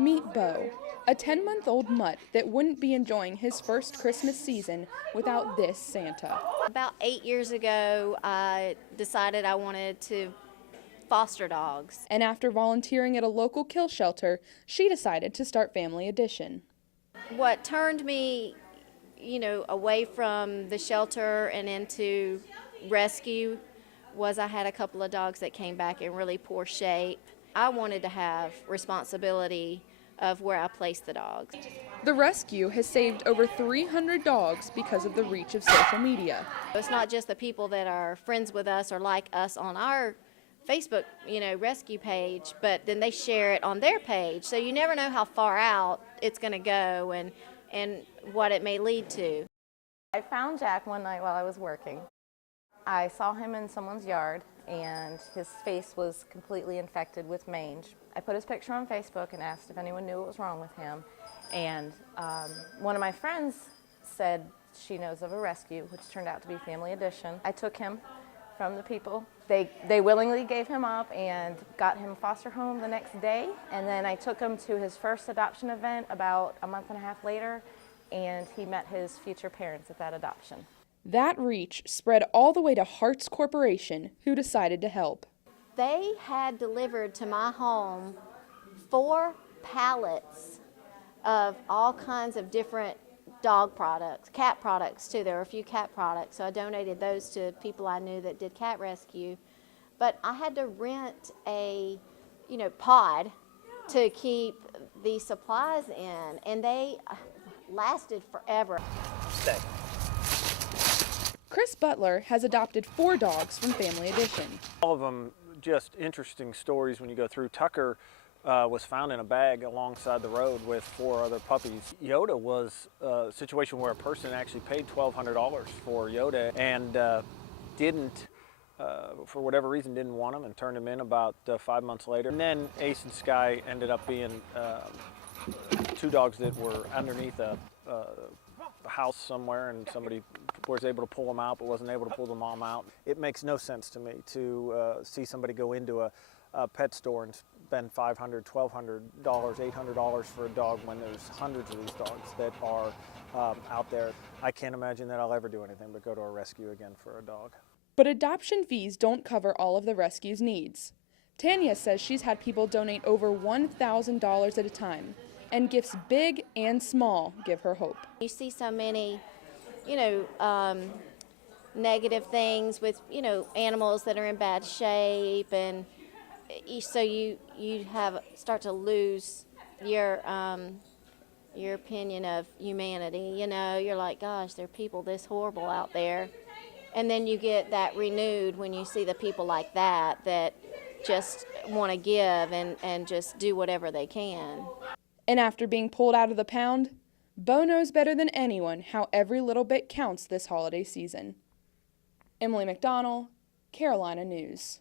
Meet Bo, a 10-month-old mutt that wouldn't be enjoying his first Christmas season without this Santa. About 8 years ago, I decided I wanted to foster dogs. And after volunteering at a local kill shelter, she decided to start Family Edition. What turned me, away from the shelter and into rescue was I had a couple of dogs that came back in really poor shape. I wanted to have responsibility of where I placed the dogs. The rescue has saved over 300 dogs because of the reach of social media. It's not just the people that are friends with us or like us on our Facebook, rescue page, but then they share it on their page. So you never know how far out it's going to go and what it may lead to. I found Jack one night while I was working. I saw him in someone's yard and his face was completely infected with mange. I put his picture on Facebook and asked if anyone knew what was wrong with him. And one of my friends said she knows of a rescue, which turned out to be Family Edition. I took him from the people. They willingly gave him up and got him foster home the next day. And then I took him to his first adoption event about a month and a half later, and he met his future parents at that adoption. That reach spread all the way to Hearts Corporation, who decided to help. They had delivered to my home 4 pallets of all kinds of different dog products, cat products too. There were a few cat products, so I donated those to people I knew that did cat rescue. But I had to rent a, pod to keep the supplies in, and they lasted forever. Stay. Chris Butler has adopted 4 dogs from Family Edition. All of them just interesting stories when you go through. Tucker was found in a bag alongside the road with 4 other puppies. Yoda was a situation where a person actually paid $1,200 for Yoda and didn't, for whatever reason, didn't want him and turned him in about 5 months later. And then Ace and Sky ended up being 2 dogs that were underneath a house somewhere, and somebody was able to pull them out but wasn't able to pull the mom out. It makes no sense to me to see somebody go into a pet store and spend $500, $1,200, $800 for a dog when there's hundreds of these dogs that are out there. I can't imagine that I'll ever do anything but go to a rescue again for a dog. But adoption fees don't cover all of the rescue's needs. Tanya says she's had people donate over $1,000 at a time, and gifts big and small give her hope. You see so many, negative things with, animals that are in bad shape, and so you start to lose your opinion of humanity. You're like, gosh, there are people this horrible out there. And then you get that renewed when you see the people like that just want to give and just do whatever they can. And after being pulled out of the pound, Bo knows better than anyone how every little bit counts this holiday season. Emily McDonald, Carolina News.